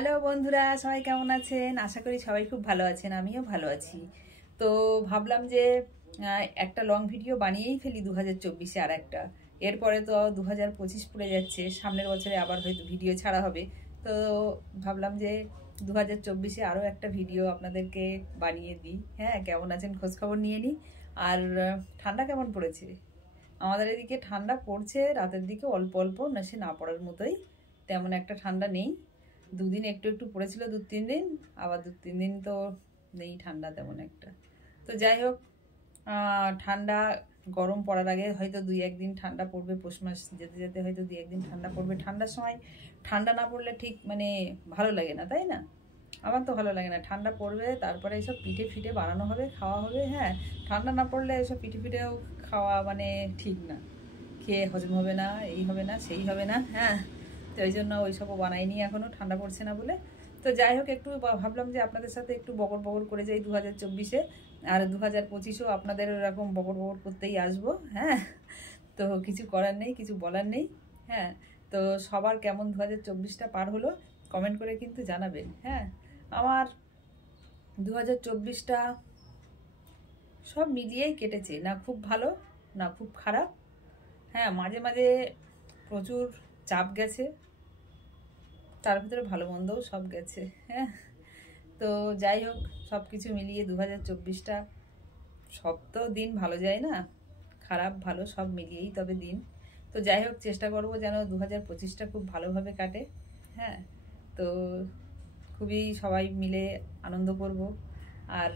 Hello বন্ধুরা, সবাই কেমন আছেন? আশা করি সবাই খুব ভালো আছেন, আমিও ভালো আছি। তো ভাবলাম যে একটা লং ভিডিও বানিয়েই ফেলি 2024-এ আর একটা। এরপরে তো 2025 পড়ে যাচ্ছে, সামনের বছরে আবার হয়তো ভিডিও ছাড়া হবে। তো ভাবলাম যে 2024-এ আরও একটা ভিডিও আপনাদেরকে বানিয়ে দিই। হ্যাঁ, কেমন আছেন খোঁজখবর নিয়ে নিই। আর ঠান্ডা কেমন পড়েছে? আমাদের এদিকে ঠান্ডা পড়ছে, রাতের দিকে অল্প অল্প, সে না পড়ার মতোই, তেমন একটা ঠান্ডা নেই। দুদিন একটু একটু পড়েছিল, 2-3 দিন, আবার 2-3 দিন তো নেই ঠান্ডা তেমন একটা। তো যাই হোক, ঠান্ডা গরম পড়ার আগে হয়তো 2-1 দিন ঠান্ডা পড়বে, পৌষ মাস যেতে যেতে হয়তো 2-1 দিন ঠান্ডা পড়বে। ঠান্ডার সময় ঠান্ডা না পড়লে ঠিক মানে ভালো লাগে না, তাই না? আমার তো ভালো লাগে না। ঠান্ডা পড়বে, তারপরে এইসব পিঠে ফিটে বানানো হবে, খাওয়া হবে। হ্যাঁ, ঠান্ডা না পড়লে এইসব পিঠে ফিটেও খাওয়া মানে ঠিক না, খেয়ে হজম হবে না, এই হবে না, সেই হবে না। হ্যাঁ, তো ওই জন্য ওইসবও বানাইনি এখনও, ঠান্ডা পড়ছে না বলে। তো যাই হোক, একটু ভাবলাম যে আপনাদের সাথে একটু বকর বকর করে যাই 2024-এ, আর 2025-ও আপনাদের এরকম বকর বকর করতেই আসবো। হ্যাঁ, তো কিছু করার নেই, কিছু বলার নেই। হ্যাঁ, তো সবার কেমন 2024টা পার হলো কমেন্ট করে কিন্তু জানাবেন। হ্যাঁ, আমার 2024টা সব মিলিয়েই কেটেছে, না খুব ভালো না খুব খারাপ। হ্যাঁ, মাঝে মাঝে প্রচুর চাপ গেছে, তার ভিতরে ভালো মন্দও সব গেছে। হ্যাঁ, তো যাই হোক, সব কিছু মিলিয়ে 2024টা, সব তো দিন ভালো যায় না, খারাপ ভালো সব মিলিয়েই তবে দিন। তো যাই হোক, চেষ্টা করব যেন 2025টা খুব ভালোভাবে কাটে। হ্যাঁ, তো খুবই সবাই মিলে আনন্দ করব। আর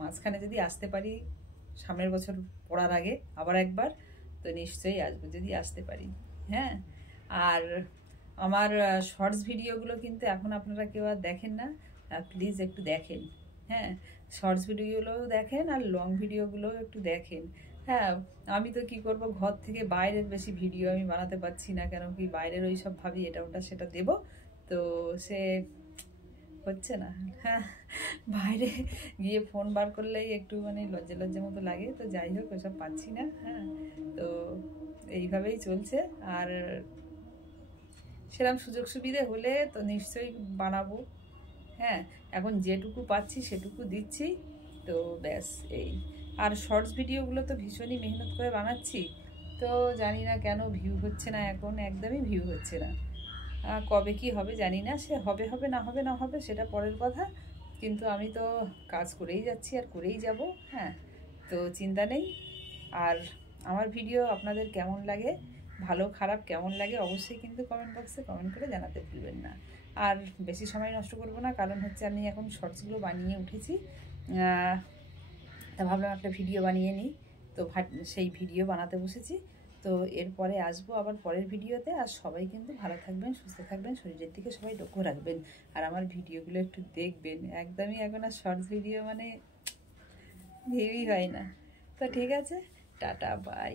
মাঝখানে যদি আসতে পারি সামনের বছর পড়ার আগে আবার একবার, তো নিশ্চয়ই আসবো যদি আসতে পারি। হ্যাঁ, আর আমার শর্টস ভিডিওগুলো কিন্তু এখন আপনারা কেউ আর দেখেন না, প্লিজ একটু দেখেন। হ্যাঁ, শর্টস ভিডিওগুলোও দেখেন আর লং ভিডিওগুলোও একটু দেখেন। হ্যাঁ, আমি তো কি করব, ঘর থেকে বাইরের বেশি ভিডিও আমি বানাতে পারছি না, কেন কি বাইরের ওই সব ভাবি এটা ওটা সেটা দেব, তো সে হচ্ছে না। হ্যাঁ, বাইরে গিয়ে ফোন বার করলেই একটু মানে লজ্জা লজ্জা মতো লাগে। তো যাই হোক, ওসব পাচ্ছি না। হ্যাঁ, তো এইভাবেই চলছে। আর সেরকম সুযোগ সুবিধে হলে তো নিশ্চয়ই বানাবো। হ্যাঁ, এখন যেটুকু পাচ্ছি সেটুকু দিচ্ছি, তো ব্যাস এই। আর শর্টস ভিডিওগুলো তো ভীষণই মেহনত করে বানাচ্ছি, তো জানি না কেন ভিউ হচ্ছে না, এখন একদমই ভিউ হচ্ছে না। কবে কি হবে জানি না, সে হবে হবে না হবে না হবে সেটা পরের কথা, কিন্তু আমি তো কাজ করেই যাচ্ছি আর করেই যাব। হ্যাঁ, তো চিন্তা নেই। আর আমার ভিডিও আপনাদের কেমন লাগে, ভালো খারাপ কেমন লাগে, অবশ্যই কিন্তু কমেন্ট বক্সে কমেন্ট করে জানাতে ভুলবেন না। আর বেশি সময় নষ্ট করব না, কারণ হচ্ছে আমি এখন শর্টসগুলো বানিয়ে উঠেছি। তা ভাবলাম একটা ভিডিও বানিয়ে নিই, তো সেই ভিডিও বানাতে বসেছি। তো এরপরে আসবো আবার পরের ভিডিওতে। আর সবাই কিন্তু ভালো থাকবেন, সুস্থ থাকবেন, শরীরের দিকে সবাই লক্ষ্য রাখবেন। আর আমার ভিডিওগুলো একটু দেখবেন, একদমই এখন আর শর্টস ভিডিও মানে ভিউই হয় না। তো ঠিক আছে, টাটা বাই।